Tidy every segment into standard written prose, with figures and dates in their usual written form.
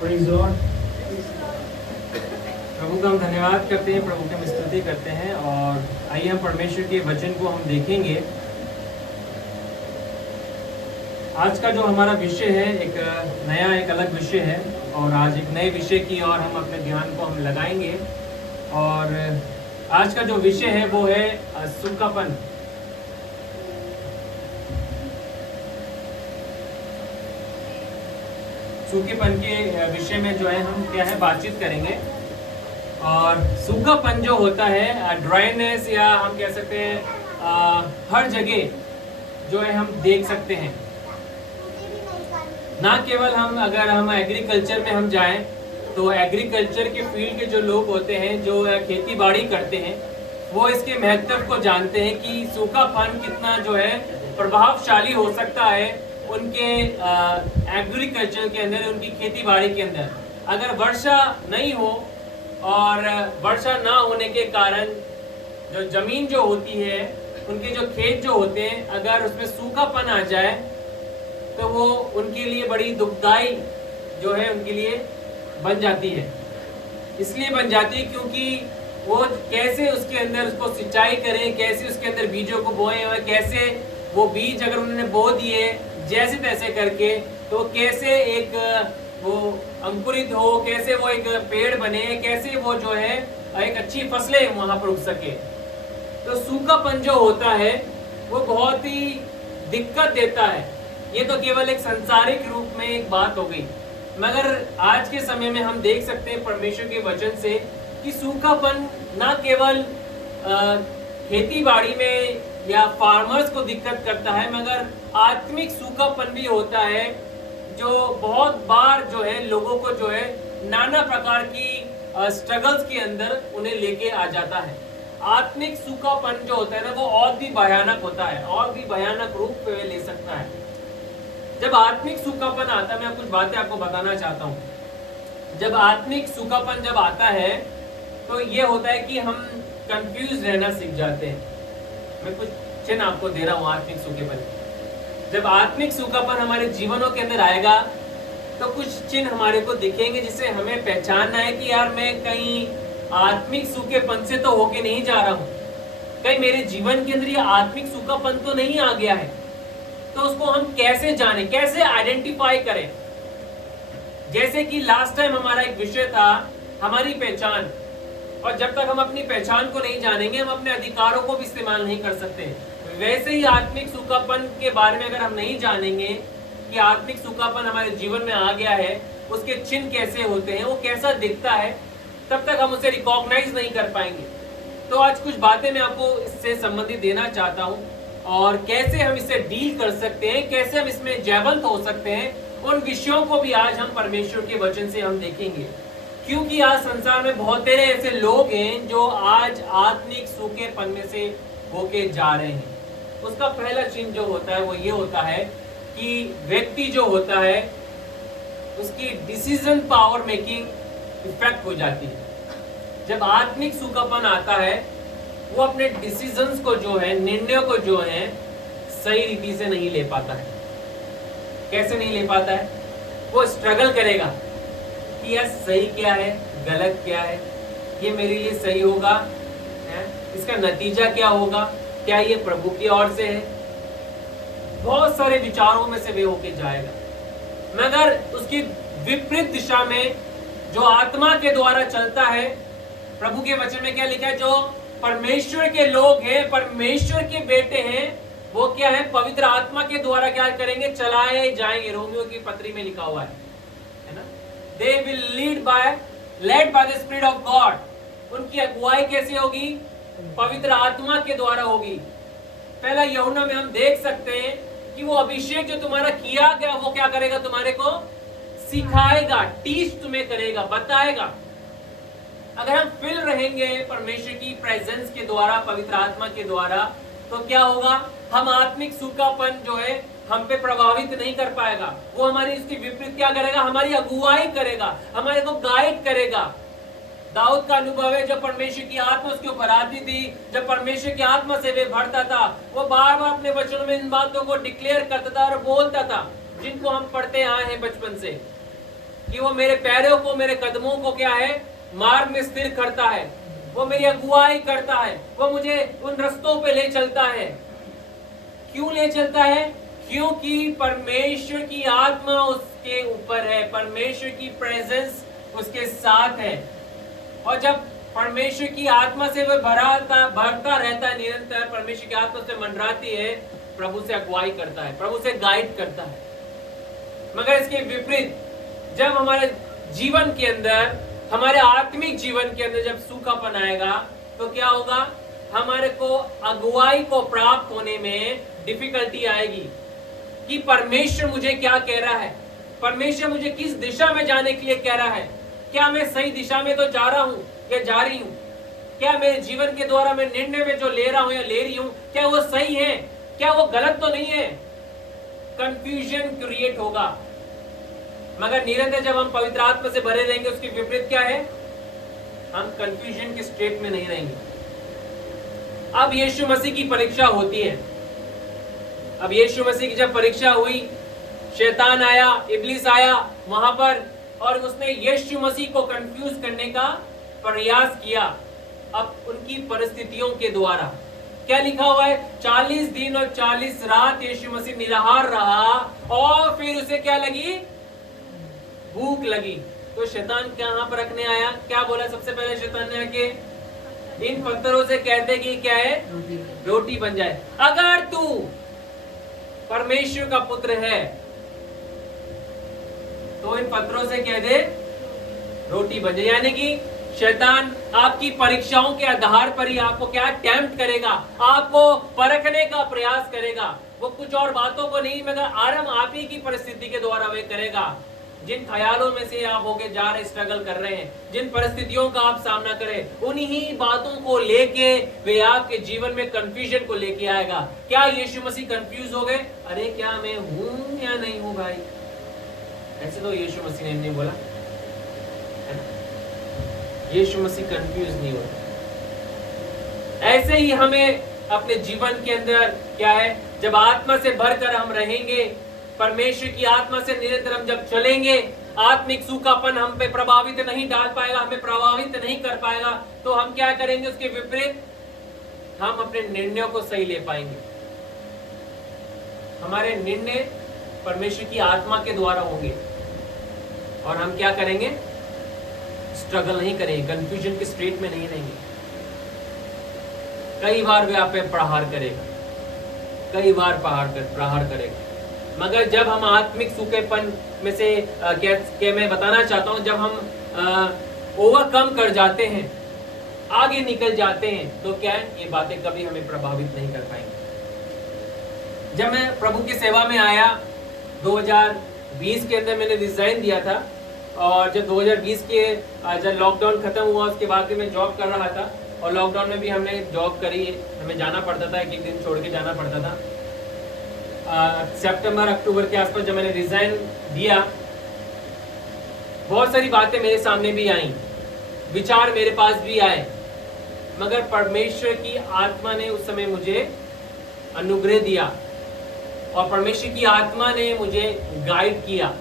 Praise Lord. प्रभु का हम धन्यवाद करते हैं, प्रभु की हम स्तुति करते हैं। और आइए हम परमेश्वर के वचन को हम देखेंगे। आज का जो हमारा विषय है एक नया एक अलग विषय है, और आज एक नए विषय की ओर हम अपने ध्यान को हम लगाएंगे। और आज का जो विषय है वो है सूखापन। सूखेपन के विषय में जो है हम क्या है बातचीत करेंगे। और सूखापन जो होता है, ड्राइनेस, या हम कह सकते हैं हर जगह जो है हम देख सकते हैं। ना केवल अगर हम एग्रीकल्चर में हम जाएं तो एग्रीकल्चर के फील्ड के जो लोग होते हैं, जो खेती बाड़ी करते हैं, वो इसके महत्व को जानते हैं कि सूखापन कितना जो है प्रभावशाली हो सकता है उनके एग्रीकल्चर के अंदर, उनकी खेती बाड़ी के अंदर। अगर वर्षा नहीं हो और वर्षा ना होने के कारण जो जमीन जो होती है, उनके जो खेत जो होते हैं, अगर उसमें सूखापन आ जाए तो वो उनके लिए बड़ी दुखदाई जो है उनके लिए बन जाती है। इसलिए बन जाती है क्योंकि वो कैसे उसके अंदर उसको सिंचाई करें, कैसे उसके अंदर बीजों को बोएं, और कैसे वो बीज अगर उन्होंने बो दिए जैसे तैसे करके, तो कैसे एक वो अंकुरित हो, कैसे वो एक पेड़ बने, कैसे वो जो है एक अच्छी फसलें वहां पर उग सके। तो सूखापन जो होता है वो बहुत ही दिक्कत देता है। ये तो केवल एक सांसारिक रूप में एक बात हो गई, मगर आज के समय में हम देख सकते हैं परमेश्वर के वचन से कि सूखापन ना केवल खेती बाड़ी में या फार्मर्स को दिक्कत करता है, मगर आत्मिक सूखापन भी होता है, जो बहुत बार जो है लोगों को जो है नाना प्रकार की स्ट्रगल्स के अंदर उन्हें लेके आ जाता है। आत्मिक सूखापन जो होता है ना, वो और भी भयानक होता है, और भी भयानक रूप ले सकता है। जब आत्मिक सूखापन आता है, मैं कुछ बातें आपको बताना चाहता हूँ। जब आत्मिक सूखापन जब आता है तो ये होता है कि हम कंफ्यूज रहना सीख जाते हैं। मैं कुछ चिन्ह आपको दे रहा हूँ आत्मिक सूखेपन। जब आत्मिक सूखापन हमारे जीवनों के अंदर आएगा तो कुछ चिन्ह हमारे को दिखेंगे, जिससे हमें पहचानना है कि यार मैं कहीं आत्मिक सूखेपन से तो होके नहीं जा रहा हूँ, कहीं मेरे जीवन के अंदर ये आत्मिक सूखापन तो नहीं आ गया है। तो उसको हम कैसे जाने, कैसे आइडेंटिफाई करें। जैसे कि लास्ट टाइम हमारा एक विषय था हमारी पहचान, और जब तक हम अपनी पहचान को नहीं जानेंगे, हम अपने अधिकारों को भी इस्तेमाल नहीं कर सकते। वैसे ही आत्मिक सूखापन के बारे में अगर हम नहीं जानेंगे कि आत्मिक सूखापन हमारे जीवन में आ गया है, उसके चिन्ह कैसे होते हैं, वो कैसा दिखता है, तब तक हम उसे रिकॉग्नाइज नहीं कर पाएंगे। तो आज कुछ बातें मैं आपको इससे संबंधित देना चाहता हूँ, और कैसे हम इससे डील कर सकते हैं, कैसे हम इसमें जयवंत हो सकते हैं, उन विषयों को भी आज हम परमेश्वर के वचन से हम देखेंगे। क्योंकि आज संसार में बहुत सारे ऐसे लोग हैं जो आज आत्मिक सूखेपन में से होके जा रहे हैं। उसका पहला चिन्ह जो होता है वो ये होता है कि व्यक्ति जो होता है उसकी डिसीजन पावर मेकिंग इफेक्ट हो जाती है। जब आत्मिक सूखापन आता है, वो अपने डिसीजंस को जो है, निर्णयों को जो है सही रीति से नहीं ले पाता है। कैसे नहीं ले पाता है? वो स्ट्रगल करेगा कि यार सही क्या है, गलत क्या है, ये मेरे लिए सही होगा है? इसका नतीजा क्या होगा, क्या ये प्रभु की ओर से है। बहुत सारे विचारों में से वे होके जाएगा, मगर उसकी विपरीत दिशा में जो आत्मा के द्वारा चलता है, प्रभु के वचन में क्या लिखा है, जो परमेश्वर के लोग हैं, परमेश्वर के बेटे हैं, वो क्या है, पवित्र आत्मा के द्वारा क्या करेंगे, चलाए जाएंगे। रोमियो की पत्री में लिखा हुआ है ना, they will lead by led by the spirit of God. उनकी अगुवाई कैसे होगी? पवित्र आत्मा के द्वारा होगी। पहला यूहन्ना में हम देख सकते हैं कि वो अभिषेक जो तुम्हारा किया गया, वो क्या करेगा, तुम्हारे को सिखाएगा, टीच तुम्हें करेगा, बताएगा। अगर हम फिल रहेंगे परमेश्वर की प्रेजेंस के द्वारा, पवित्र आत्मा के द्वारा, तो क्या होगा, हम आत्मिक सूखापन जो है हम पे प्रभावित नहीं कर पाएगा। वो हमारी इसकी विपरीत क्या करेगा, हमारी अगुवाई करेगा, हमारे को गाइड करेगा। दाऊद का अनुभव है, जब परमेश्वर की आत्मा उसके ऊपर आती थी, जब परमेश्वर की आत्मा से वे भरता था, वो बार बार अपने वचनों में इन बातों को डिक्लेयर करता था और बोलता था, जिनको हम पढ़ते आए हैं बचपन से। कि वो मेरे पैरों को, मेरे कदमों को क्या है, मार्ग में स्थिर करता है, वो मेरी अगुवाई करता है, वो मुझे उन रास्तों पे ले चलता है। क्यों ले चलता है? क्योंकि परमेश्वर की आत्मा उसके ऊपर है, परमेश्वर की प्रेजेंस उसके साथ है। और जब परमेश्वर की आत्मा से वह भरता रहता है निरंतर, परमेश्वर की आत्मा से मंडराती है, प्रभु से अगुवाई करता है, प्रभु से गाइड करता है। मगर इसके विपरीत जब हमारे जीवन के अंदर, हमारे आत्मिक जीवन के अंदर जब सूखापन आएगा तो क्या होगा? हमारे को अगुवाई को प्राप्त होने में डिफिकल्टी आएगी कि परमेश्वर मुझे क्या कह रहा है, परमेश्वर मुझे किस दिशा में जाने के लिए कह रहा है, क्या मैं सही दिशा में तो जा रहा हूं या जा रही हूं, क्या मेरे जीवन के द्वारा मैं निर्णय में जो ले रहा हूं या ले रही हूं, क्या वो सही है, क्या वो गलत तो नहीं है? कंफ्यूजन क्रिएट होगा। मगर निरंतर जब हम पवित्र आत्मा से भरे रहेंगे, उसके विपरीत क्या है? हम कंफ्यूजन के स्टेट में नहीं रहेंगे। अब यीशु मसीह की परीक्षा होती है। अब यीशु मसीह की जब परीक्षा हुई, शैतान आया, इब्लिस आया वहां पर, और उसने यीशु मसीह को कंफ्यूज करने का प्रयास किया। अब उनकी परिस्थितियों के द्वारा क्या लिखा हुआ है? 40 दिन और 40 रात यीशु मसीह निराहार रहा, और फिर उसे क्या लगी? भूख लगी। तो शैतान कहां पर रखने आया? क्या बोला सबसे पहले शैतान ने आके? इन पत्थरों से कहते कि क्या है? रोटी बन जाए। अगर तू परमेश्वर का पुत्र है तो इन पत्थरों से कह दे रोटी बन जाए। यानी कि शैतान आपकी परीक्षाओं के आधार पर ही आपको क्या टेम्प्ट करेगा, आपको परखने का प्रयास करेगा। वो कुछ और बातों को नहीं, मगर आरंभ आप ही की परिस्थिति के द्वारा वे करेगा। जिन ख्यालों में से आप होके जा रहे, स्ट्रगल कर रहे हैं, जिन परिस्थितियों का आप सामना करें, उन्हीं बातों को लेके वे आपके जीवन में कंफ्यूजन को लेके आएगा। क्या यीशु मसीह कंफ्यूज हो गए? अरे क्या मैं हूं या नहीं हूं भाई? ऐसे तो यीशु मसीह ने नहीं बोला, है ना? यीशु मसीह कंफ्यूज नहीं होता। ऐसे ही हमें अपने जीवन के अंदर क्या है, जब आत्मा से भरकर हम रहेंगे, परमेश्वर की आत्मा से निरंतर हम जब चलेंगे, आत्मिक सूखापन हम पे प्रभावित नहीं डाल पाएगा, हमें प्रभावित नहीं कर पाएगा। तो हम क्या करेंगे? उसके विपरीत हम अपने निर्णयों को सही ले पाएंगे। हमारे निर्णय परमेश्वर की आत्मा के द्वारा होंगे, और हम क्या करेंगे? स्ट्रगल नहीं करेंगे, कंफ्यूजन के स्टेट में नहीं रहेंगे। कई बार वे आप पे प्रहार करेगा, कई बार प्रहार करेगा। मगर जब हम आत्मिक सूखेपन में से क्या मैं बताना चाहता हूं, जब हम ओवरकम कर जाते हैं, आगे निकल जाते हैं, तो क्या है, ये बातें कभी हमें प्रभावित नहीं कर पाएंगी। जब मैं प्रभु की सेवा में आया 2020 के अंदर, मैंने रिजाइन दिया था, और जब 2020 के जब लॉकडाउन खत्म हुआ, उसके बाद मैं जॉब कर रहा था, और लॉकडाउन में भी हमने जॉब करी, हमें जाना पड़ता था, एक दिन छोड़ के जाना पड़ता था। सितंबर अक्टूबर के आसपास जब मैंने रिजाइन दिया, बहुत सारी बातें मेरे सामने भी आई, विचार मेरे पास भी आए, मगर परमेश्वर की आत्मा ने उस समय मुझे अनुग्रह दिया, और परमेश्वर की आत्मा ने मुझे गाइड किया।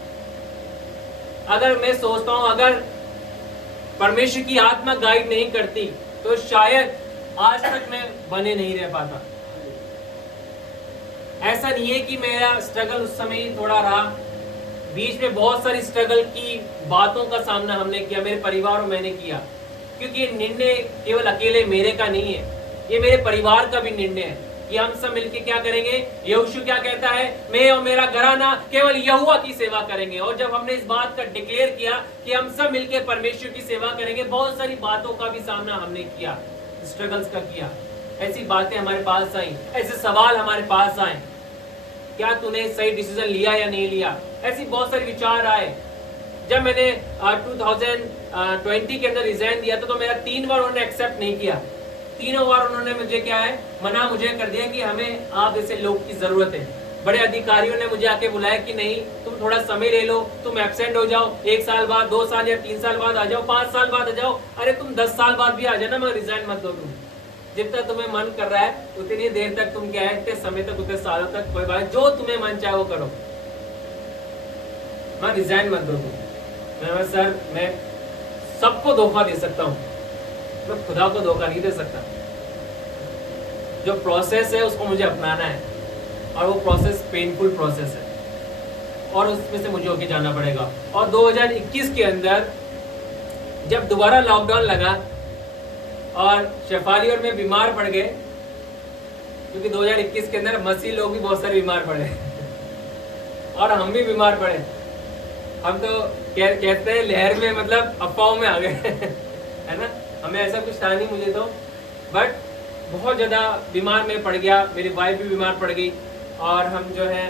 अगर मैं सोचता हूं, अगर परमेश्वर की आत्मा गाइड नहीं करती तो शायद आज तक मैं बने नहीं रह पाता। ऐसा नहीं है कि मेरा स्ट्रगल उस समय ही थोड़ा रहा, बीच में बहुत सारी स्ट्रगल की बातों का सामना हमने किया, मेरे परिवार और मैंने किया, क्योंकि ये निर्णय केवल अकेले मेरे का नहीं है, ये मेरे परिवार का भी निर्णय है कि हम सब मिलके क्या करेंगे। यहोशू क्या कहता है? मैं और मेरा घराना केवल यहोवा की सेवा करेंगे। और जब हमने इस बात का डिक्लेयर किया कि हम सब मिलके परमेश्वर की सेवा करेंगे, बहुत सारी बातों का भी सामना हमने किया, स्ट्रगल्स का किया। ऐसी बातें हमारे पास आई, ऐसे सवाल हमारे पास आए, क्या तूने सही डिसीजन लिया या नहीं लिया, ऐसी बहुत सारे विचार आए। जब मैंने 2020 के अंदर रिजाइन दिया था, तो मेरा 3 बार उन्होंने एक्सेप्ट नहीं किया, तीनों बार उन्होंने मुझे क्या है, मना मुझे कर दिया कि हमें आप जैसे लोग की जरूरत है। बड़े अधिकारियों ने मुझे आके बुलाया कि नहीं, तुम थोड़ा समय ले लो, तुम एब्सेंट हो जाओ, 1 साल बाद, 2 साल या 3 साल बाद आ जाओ, 5 साल बाद आ जाओ, अरे तुम 10 साल बाद भी आ जाना, मगर रिजाइन मत दो। तुम जितना तुम्हें मन कर रहा है उतनी देर तक तुम क्या है, इतने समय तक, उतने सालों तक, कोई बात, जो तुम्हें मन चाहे वो करो, मैं रिजाइन मत दो तुम। सर मैं सबको धोखा दे सकता हूँ, मैं खुदा को धोखा नहीं दे सकता। जो प्रोसेस है उसको मुझे अपनाना है, और वो प्रोसेस पेनफुल प्रोसेस है, और उसमें से मुझे होके जाना पड़ेगा। और 2021 के अंदर जब दोबारा लॉकडाउन लगा और शेफाली और मैं बीमार पड़ गए, क्योंकि 2021 के अंदर मसीह लोग भी बहुत सारे बीमार पड़े और हम भी बीमार पड़े। हम तो कहते हैं लहर में, मतलब अफवाहों में आ गए है ना। हमें ऐसा कुछ था नहीं मुझे तो, बट बहुत ज़्यादा बीमार मैं पड़ गया, मेरी वाइफ भी बीमार पड़ गई, और हम जो है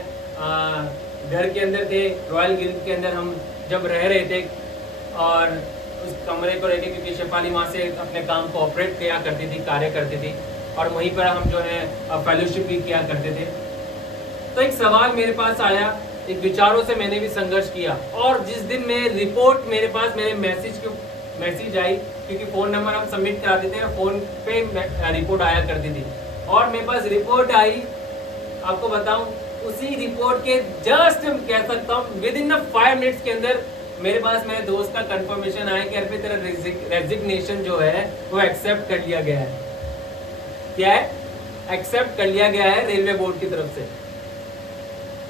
घर के अंदर थे, रॉयल गिल्ड के अंदर हम जब रह रहे थे, और उस कमरे को रह के, क्योंकि शेफाली वहाँ से अपने काम को ऑपरेट किया करती थी, कार्य करती थी, और वहीं पर हम जो है फेलोशिप भी किया करते थे। तो एक सवाल मेरे पास आया, एक विचारों से मैंने भी संघर्ष किया, और जिस दिन मैं रिपोर्ट मेरे पास मेरे मैसेज आई, क्योंकि फ़ोन नंबर हम सबमिट कराते थे, फ़ोन पे रिपोर्ट आया करती थी, और मेरे पास रिपोर्ट आई, आपको बताऊं, उसी रिपोर्ट के जस्ट कह सकता हूँ विद इन 5 मिनट्स के अंदर मेरे पास मेरे दोस्त का कंफर्मेशन आया कि अर्पित तेरा रेजिग्नेशन जो है वो एक्सेप्ट कर लिया गया है। क्या है? एक्सेप्ट कर लिया गया है रेलवे बोर्ड की तरफ से।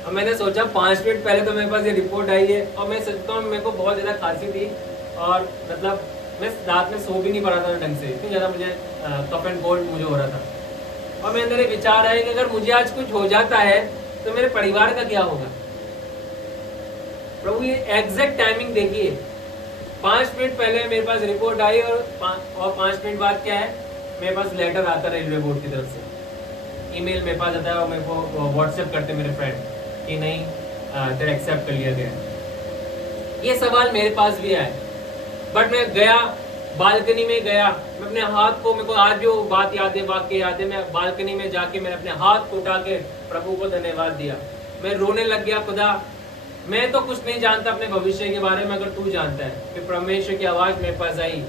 और मैंने सोचा 5 मिनट पहले तो मेरे पास ये रिपोर्ट आई है, और मैं सोचता हूँ मेरे को बहुत ज़्यादा खांसी थी, और मतलब मैं रात में सो भी नहीं पा रहा था ढंग से, इतनी ज़्यादा मुझे कफ एंड कोल्ड मुझे हो रहा था। और मेरे अंदर विचार आया कि अगर मुझे आज कुछ हो जाता है तो मेरे परिवार का क्या होगा। प्रभु ये एग्जैक्ट टाइमिंग देखिए, 5 मिनट पहले मेरे पास रिपोर्ट आई, और 5 मिनट बाद क्या है, मेरे पास लेटर आता रेलवे बोर्ड की तरफ से, ईमेल मेरे पास आता है, और मेरे को व्हाट्सएप करते मेरे फ्रेंड कि नहीं तेरा एक्सेप्ट कर लिया गया। ये सवाल मेरे पास भी आया, बट मैं गया, बालकनी में गया, मैं अपने हाथ को, मेरे को आज भी वो बात याद है, वाक्य याद है, मैं बालकनी में जाके मैंने अपने हाथ को उठा के प्रभु को धन्यवाद दिया। मैं रोने लग गया, खुदा मैं तो कुछ नहीं जानता अपने भविष्य के बारे में, अगर तू जानता है। कि परमेश्वर की आवाज मेरे पास आई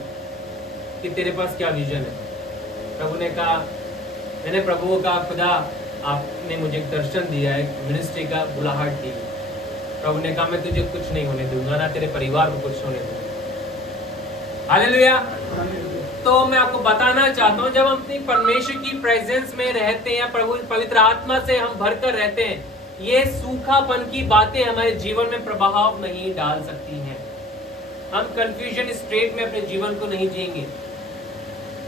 कि तेरे पास क्या विजन है। प्रभु ने कहा, मैंने प्रभु को कहा, खुदा आपने मुझे एक दर्शन दिया है, मिनिस्ट्री का बुलाहट दी। प्रभु ने कहा, मैं तुझे कुछ नहीं होने दूंगा, ना तेरे परिवार को कुछ होने दूंगा। हालेलुया। तो मैं आपको बताना चाहता हूँ, जब हम अपनी परमेश्वर की प्रेजेंस में रहते हैं, प्रभु पवित्र आत्मा से हम भरकर रहते हैं, ये सूखापन की बातें हमारे जीवन में प्रभाव नहीं डाल सकती हैं। हम कंफ्यूजन स्टेट में अपने जीवन को नहीं जिएंगे।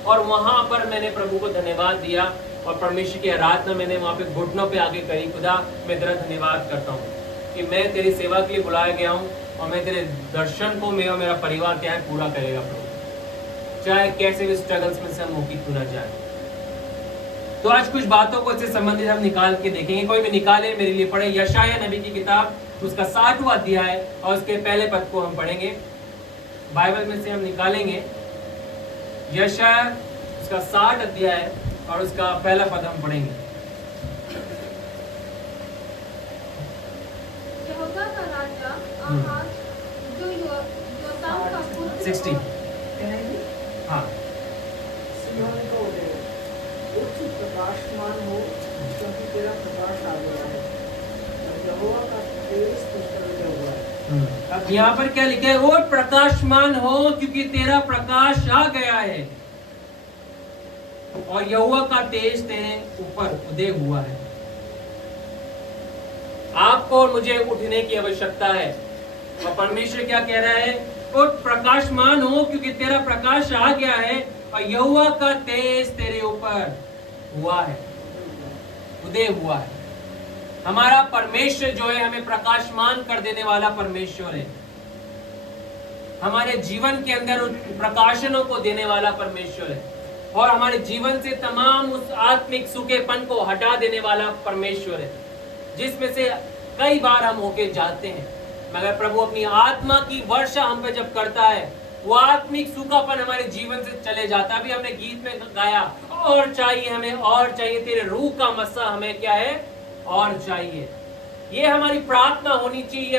और वहां पर मैंने प्रभु को धन्यवाद दिया, और परमेश्वर की आराधना मैंने वहां पे घुटनों पे आगे करी। खुदा मैं तेरा धन्यवाद करता हूँ कि मैं तेरी सेवा के लिए बुलाया गया हूँ, और मैं तेरे दर्शन को मेरा परिवार क्या है पूरा करेगा प्रभु, चाहे कैसे भी स्ट्रगल्स में से हम मुक्ति क्यों ना जाए। तो आज कुछ बातों को इससे संबंधित हम निकाल के देखेंगे। कोई भी निकाले मेरे लिए पढ़े, यशायाह नबी की किताब उसका 60वां अध्याय और उसके पहले पद को हम पढ़ेंगे। बाइबल में से हम निकालेंगे यशायाह उसका 60 अध्याय और उसका पहला पद हम पढ़ेंगे। यहोवा का राजा आहाज, जो योताम का पुत्र 60 हाँ सिय्योन को बोले, उठ प्रकाशमान हो, क्योंकि तेरा प्रकाश आ गया है, और यहोवा का तेज तुझ पर उदय हुआ है। अब यहाँ पर क्या लिखा है? उठ प्रकाशमान हो, क्योंकि तेरा प्रकाश आ गया है, और यहोवा का तेज तेरे ऊपर उदय हुआ है। आपको और मुझे उठने की आवश्यकता है, और परमेश्वर क्या कह रहा है? उठ प्रकाशमान हो, क्योंकि तेरा प्रकाश आ गया है, और यहोवा का तेज तेरे ऊपर हुआ है, उदय हुआ है। हमारा परमेश्वर जो है हमें प्रकाशमान कर देने वाला परमेश्वर है। हमारे जीवन के अंदर उन प्रकाशनों को देने वाला परमेश्वर है, और हमारे जीवन से तमाम उस आत्मिक सूखेपन को हटा देने वाला परमेश्वर है, जिसमें से कई बार हम होके जाते हैं। मगर प्रभु अपनी आत्मा की वर्षा हम पे जब करता है, वो आत्मिक सूखापन हमारे जीवन से चले जाता है। अभी हमने गीत में गाया, और चाहिए हमें, और चाहिए तेरे रूह का मस्सा हमें क्या है, और चाहिए। ये हमारी प्रार्थना होनी चाहिए,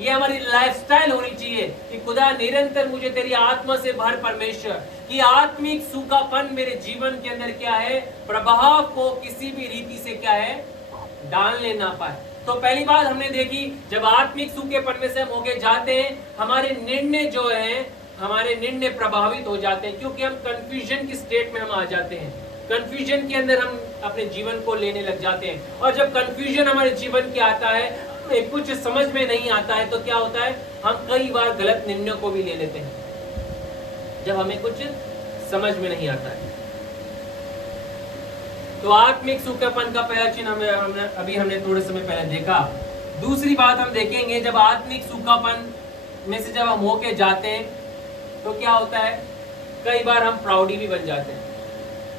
ये हमारी लाइफस्टाइल होनी चाहिए कि खुदा निरंतर मुझे तेरी आत्मा से भर परमेश्वर, कि आत्मिक सूखापन मेरे जीवन के अंदर क्या है, प्रभाव को किसी भी रीति से क्या है डालने ना पाए। तो तो पहली बात हमने देखी, जब आत्मिक सूखेपन में से हम होके जाते हैं, हमारे निर्णय प्रभावित हो जाते हैं, क्योंकि हम कंफ्यूजन की स्टेट में हम आ जाते हैं। कंफ्यूजन के अंदर हम अपने जीवन को लेने लग जाते हैं, और जब कंफ्यूजन हमारे जीवन के आता है, कुछ समझ में नहीं आता है, तो क्या होता है, हम कई बार गलत निर्णयों को भी ले लेते हैं जब हमें कुछ समझ में नहीं आता है। तो आत्मिक सूखेपन का पहला चिन्ह हमने थोड़े समय पहले देखा। दूसरी बात हम देखेंगे, जब आत्मिक सूखापन में से जब हम होके जाते हैं तो क्या होता है, कई बार हम प्राउडी भी बन जाते हैं।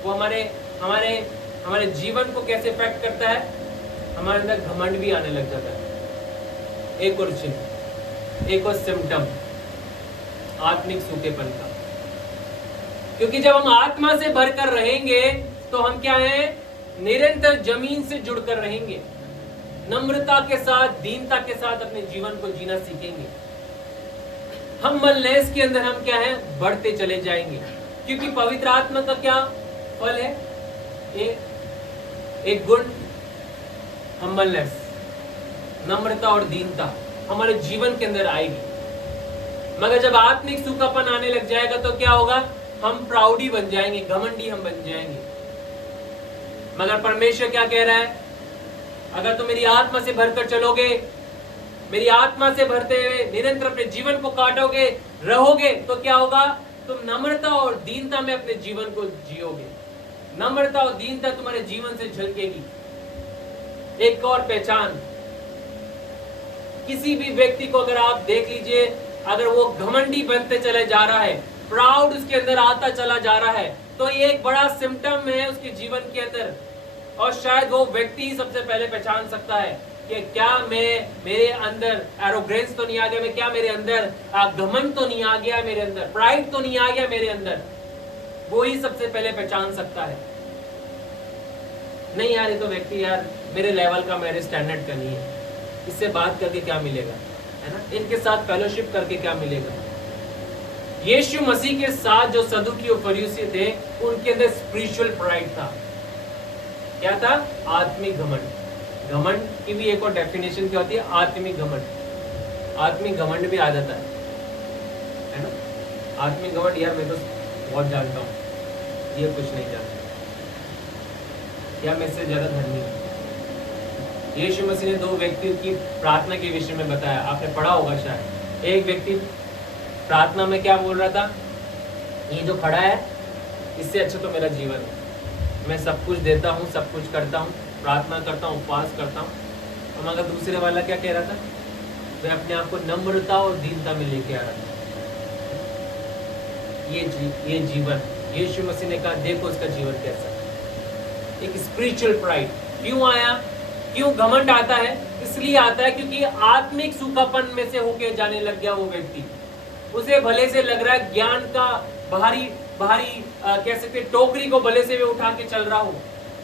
वो हमारे जीवन को कैसे इफेक्ट करता है, हमारे अंदर घमंड भी आने लग जाता है। एक और चिन्ह, एक और सिम्टम आत्मिक सूखेपन का, क्योंकि जब हम आत्मा से भरकर रहेंगे तो हम क्या हैं, निरंतर जमीन से जुड़कर रहेंगे, नम्रता के साथ, दीनता के साथ अपने जीवन को जीना सीखेंगे। हम्बलनेस के अंदर हम क्या है, बढ़ते चले जाएंगे, क्योंकि पवित्र आत्मा का क्या फल है, एक गुण हम्बलनेस, नम्रता और दीनता हमारे जीवन के अंदर आएगी। मगर जब आत्मिक सूखापन आने लग जाएगा तो क्या होगा, हम प्राउडी बन जाएंगे, घमंडी हम बन जाएंगे। मगर परमेश्वर क्या कह रहा है, अगर तुम मेरी आत्मा से भरकर चलोगे, मेरी आत्मा से भरते हुए निरंतर अपने जीवन को काटोगे, रहोगे, तो क्या होगा, तुम नम्रता और दीनता में अपने जीवन को जियोगे। नम्रता और दीनता तुम्हारे जीवन से झलकेगी। एक और पहचान, किसी भी व्यक्ति को अगर आप देख लीजिए, अगर वो घमंडी बनते चले जा रहा है, प्राउड उसके अंदर आता चला जा रहा है, तो ये एक बड़ा सिम्टम है उसके जीवन के अंदर। और शायद वो व्यक्ति ही सबसे पहले पहचान सकता है कि क्या मेरे अंदर एरोगेंस तो नहीं आ गया, क्या मेरे अंदर घमंड तो नहीं आ गया, मेरे अंदर प्राइड तो नहीं आ गया मेरे अंदर। वो ही सबसे पहले पहचान सकता है। नहीं यार, ये तो व्यक्ति यार मेरे लेवल का, मेरे स्टैंडर्ड का नहीं है, इससे बात करके क्या मिलेगा, है ना, इनके साथ फेलोशिप करके क्या मिलेगा। यीशु मसीह के साथ जो सदूकी और फरीसी थे, उनके अंदर स्पिरिचुअल प्राइड था। क्या था, आत्मिक घमंड। घमंड की भी एक और डेफिनेशन क्या होती है, आत्मिक घमंड। आत्मिक घमंड भी आ जाता है ना, आत्मिक घमंड, यार मैं तो बहुत जानता हूँ, ये कुछ नहीं जानता, या मैं इससे ज्यादा धर्मी हूँ। यीशु मसीह ने दो व्यक्तियों की प्रार्थना के विषय में बताया, आपने पढ़ा होगा शायद। एक व्यक्ति प्रार्थना में क्या बोल रहा था, ये जो खड़ा है इससे अच्छा तो मेरा जीवन है, मैं सब कुछ देता हूँ, सब कुछ करता हूँ, प्रार्थना करता हूँ, उपवास करता हूँ। और मगर दूसरे वाला क्या कह रहा था, मैं अपने आप को नम्रता और दीनता में लेके आ रहा था। ये जीवन, यीशु मसीह ने कहा देखो इसका जीवन कैसा है। एक स्पिरिचुअल प्राइड क्यों आया, क्यों घमंड आता है, इसलिए आता है क्योंकि आत्मिक सूखापन में से होके जाने लग गया वो व्यक्ति। उसे भले से लग रहा है ज्ञान का भारी कह सकते टोकरी को भले से वे उठा के चल रहा हो,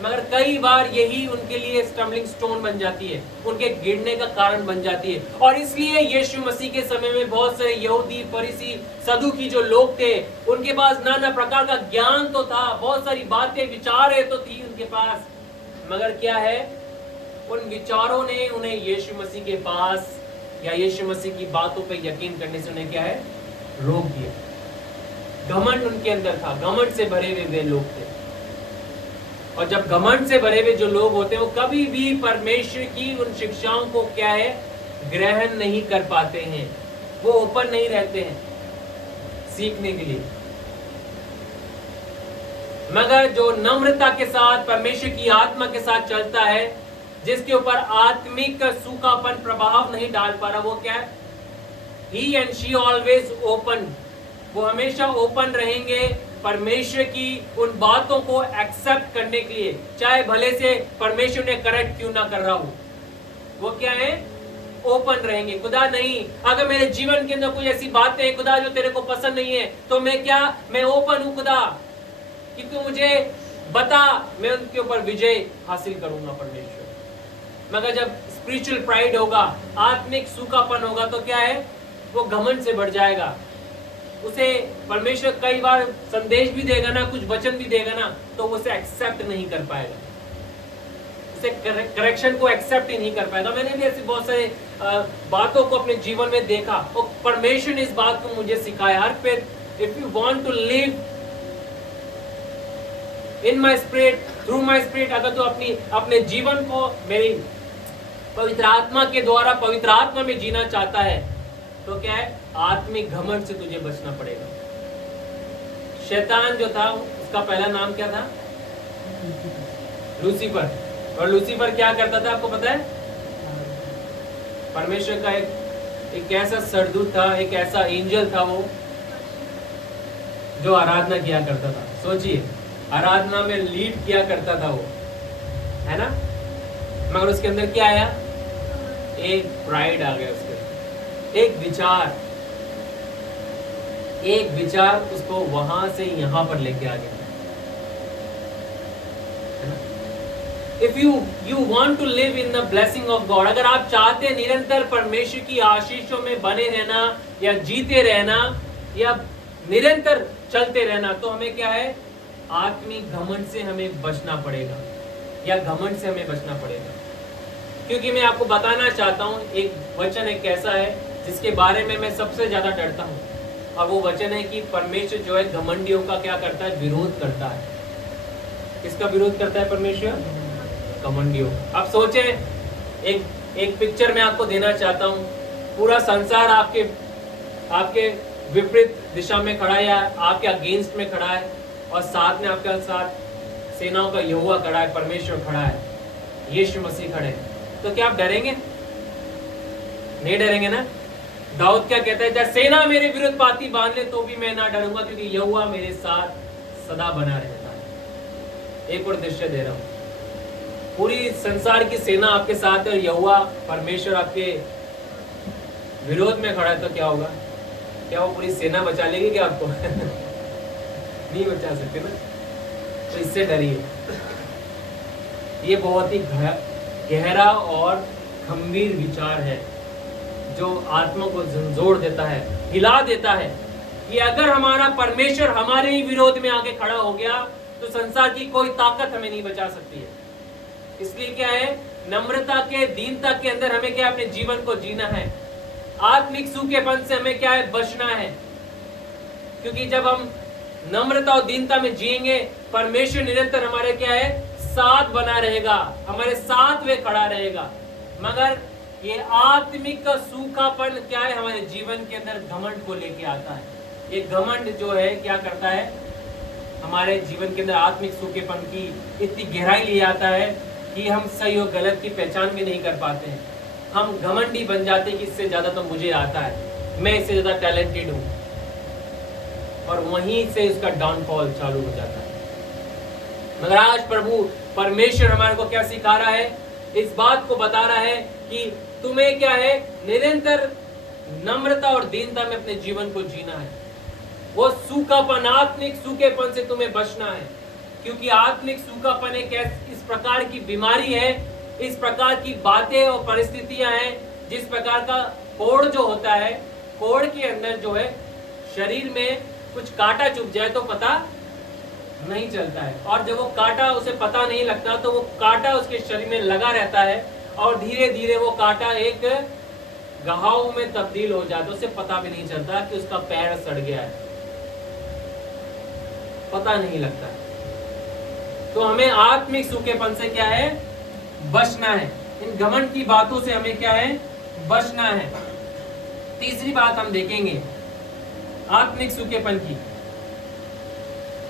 मगर कई बार यही उनके लिए स्टम्बलिंग स्टोन बन जाती है, उनके गिरने का कारण बन जाती है। और इसलिए यीशु मसीह के समय में बहुत सारे यहूदी, फरीसी, सदूकी जो लोग थे, उनके पास नाना प्रकार का ज्ञान तो था, बहुत सारी बातें, विचारें तो थी उनके पास, मगर क्या है, उन विचारों ने उन्हें यीशु मसीह के पास या यीशु मसीह की बातों पे यकीन करने से उन्हें क्या है, रोक दिया। घमंड उनके अंदर था, घमंड से भरे हुए वे लोग थे। और जब घमंड से भरे हुए जो लोग होते हैं, वो कभी भी परमेश्वर की उन शिक्षाओं को क्या है, ग्रहण नहीं कर पाते हैं, वो ओपन नहीं रहते हैं सीखने के लिए। मगर जो नम्रता के साथ परमेश्वर की आत्मा के साथ चलता है, जिसके ऊपर आत्मिक सूखापन प्रभाव नहीं डाल पा रहा, वो क्या है, ही एंड शी ऑलवेज ओपन, वो हमेशा ओपन रहेंगे परमेश्वर की उन बातों को एक्सेप्ट करने के लिए, चाहे भले से परमेश्वर ने करेक्ट क्यों ना कर रहा हो, वो क्या है, ओपन रहेंगे। खुदा नहीं, अगर मेरे जीवन के अंदर कोई ऐसी बातें हैं खुदा जो तेरे को पसंद नहीं है, तो मैं ओपन हूं खुदा, क्योंकि मुझे बता, मैं उनके ऊपर विजय हासिल करूंगा परमेश्वर। मगर जब स्पिरिचुअल प्राइड होगा, आत्मिक सूखापन होगा, तो क्या है, वो घमंड से बढ़ जाएगा। उसे परमेश्वर कई बार संदेश भी देगा ना, कुछ वचन भी देगा ना, तो वो उसे एक्सेप्ट नहीं कर पाएगा। से करेक्शन को एक्सेप्ट ही नहीं कर पाएगा। मैंने भी ऐसी बहुत सारे बातों को अपने जीवन में देखा और परमेश्वर ने इस बात को मुझे सिखाया। हर पे if you want to live in my spirit, through my spirit, अगर तो अपने जीवन को मेरी पवित्र आत्मा के द्वारा पवित्र आत्मा में जीना चाहता है, तो क्या है, आत्मिक घमंड से तुझे बचना पड़ेगा। शैतान जो था उसका पहला नाम क्या था? लूसीफर। और लूसीफर क्या करता था आपको पता है? परमेश्वर का एक ऐसा सरदूत था, एक ऐसा एंजल था वो, जो आराधना किया करता था। सोचिए, आराधना में लीड किया करता था वो, है ना? मगर उसके अंदर क्या आया? एक प्राइड आ गया उसके अंदर, एक विचार उसको वहां से यहां पर लेके आ गया। If you want to live in the blessing of God, अगर आप चाहते निरंतर परमेश्वर की आशीषों में बने रहना या जीते रहना या निरंतर चलते रहना, तो हमें क्या है, आत्मिक घमंड से हमें बचना पड़ेगा, या घमंड से हमें बचना पड़ेगा। क्योंकि मैं आपको बताना चाहता हूं, एक वचन एक ऐसा है जिसके बारे में मैं सबसे ज्यादा डरता हूं, और वो वचन है कि परमेश्वर जो है घमंडियों का क्या करता है? विरोध करता है। किसका विरोध करता है परमेश्वर? घमंडियों। अब सोचे, एक पिक्चर मैं आपको देना चाहता हूं। पूरा संसार आपके विपरीत दिशा में खड़ा है या आपके अगेंस्ट में खड़ा है, और साथ में आपके साथ सेनाओं का यहोवा खड़ा है, परमेश्वर खड़ा है, यीशु मसीह खड़े हैं, तो क्या आप डरेंगे? नहीं डरेंगे ना? दाऊद क्या कहता है? जब सेना मेरे विरुद्ध पाती बांध ले तो भी मैं ना डरूंगा, क्योंकि यहोवा मेरे साथ सदा बना रहता है। एक और दृश्य दे रहा हूं, पूरी संसार की सेना आपके साथ है और यहोवा परमेश्वर आपके विरोध में खड़ा है, तो क्या होगा? क्या वो पूरी सेना बचा लेगी क्या आपको? नहीं बचा सकते ना, तो इससे डरिए। ये बहुत ही गहरा और गंभीर विचार है, जो आत्मा को झंझोड़ देता है, हिला देता है, कि अगर हमारा परमेश्वर हमारे ही विरोध में आके खड़ा हो गया, तो संसार की कोई ताकत हमें नहीं बचा सकती है। इसलिए क्या है, नम्रता के, दीनता के अंदर हमें क्या, अपने जीवन को जीना है। आत्मिक सूखेपन से हमें क्या है, बचना है। क्योंकि जब हम नम्रता और दीनता में जिएंगे, परमेश्वर निरंतर हमारे क्या है, साथ बना रहेगा, हमारे साथ वे खड़ा रहेगा। मगर ये आत्मिक का सूखापन क्या है, हमारे जीवन के अंदर घमंड को लेके आता है। ये घमंड जो है क्या करता है, हमारे जीवन के अंदर आत्मिक सूखेपन की इतनी गहराई ले आता है कि हम सही और गलत की पहचान भी नहीं कर पाते हैं। हम घमंडी बन जाते हैं कि इससे ज्यादा तो मुझे आता है, मैं इससे ज्यादा टैलेंटेड हूं, और वहीं से उसका डाउनफॉल चालू हो जाता है। मगर आज प्रभु परमेश्वर हमारे को क्या सिखा रहा है, इस बात को बता रहा है कि तुम्हें क्या है, निरंतर नम्रता और दीनता में अपने जीवन को जीना है। वो सूखापन, आत्मिक सूखेपन से तुम्हें बचना है, क्योंकि आत्मिक सूखापन एक इस प्रकार की बीमारी है, इस प्रकार की बातें और परिस्थितियां हैं, जिस प्रकार का कोड़ जो होता है, कोड़ के अंदर जो है शरीर में कुछ कांटा चुभ जाए तो पता नहीं चलता है, और जब वो कांटा उसे पता नहीं लगता तो वो कांटा उसके शरीर में लगा रहता है, और धीरे धीरे वो कांटा एक घाव में तब्दील हो जाता है। उसे पता भी नहीं चलता कि उसका पैर सड़ गया है, पता नहीं लगता। तो हमें आत्मिक सूखेपन से क्या है, बचना है। इन घमंड की बातों से हमें क्या है, बचना है। तीसरी बात हम देखेंगे आत्मिक सूखेपन की।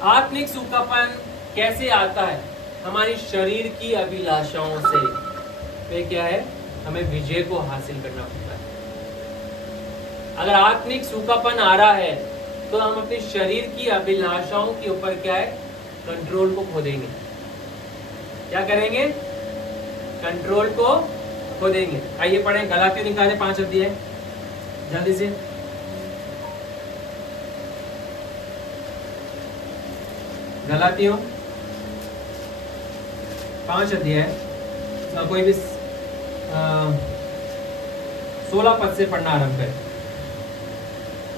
आत्मिक सूखापन कैसे आता है? हमारी शरीर की अभिलाषाओं से। वे क्या है, हमें विजय को हासिल करना पड़ता है। अगर आत्मिक सूखापन आ रहा है तो हम अपने शरीर की अभिलाषाओं के ऊपर क्या है, कंट्रोल को खो देंगे। क्या करेंगे? कंट्रोल को खो देंगे। आइए पढ़ें, गलातियों निकाले 5 अध्याय जल्दी से। गलातियों 5 अध्याय, कोई भी 16 पद से पढ़ना आरंभ करें।